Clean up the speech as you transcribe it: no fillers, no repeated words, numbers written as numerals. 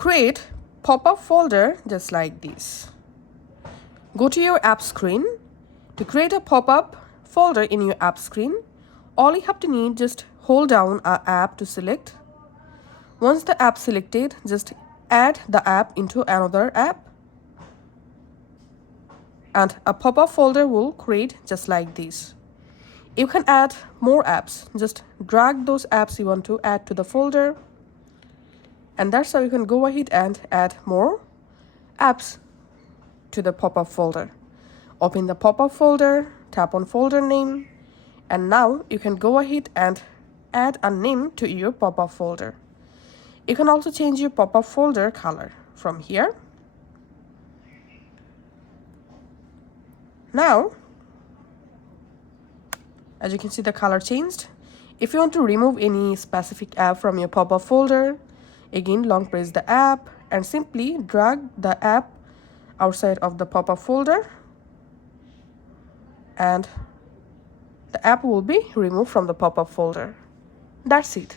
create pop-up folder just like this. Go to your app screen. To create a pop-up folder in your app screen, all you have to need, just hold down an app to select. Once the app selected, just add the app into another app, and a pop-up folder will create just like this. You can add more apps. Just drag those apps you want to add to the folder, and that's how you can go ahead and add more apps to the pop-up folder. Open the pop-up folder, tap on folder name, and now you can go ahead and add a name to your pop-up folder. You can also change your pop-up folder color from here. Now, as you can see, the color changed. If you want to remove any specific app from your pop-up folder, again long press the app and simply drag the app outside of the pop-up folder, and the app will be removed from the pop-up folder. That's it.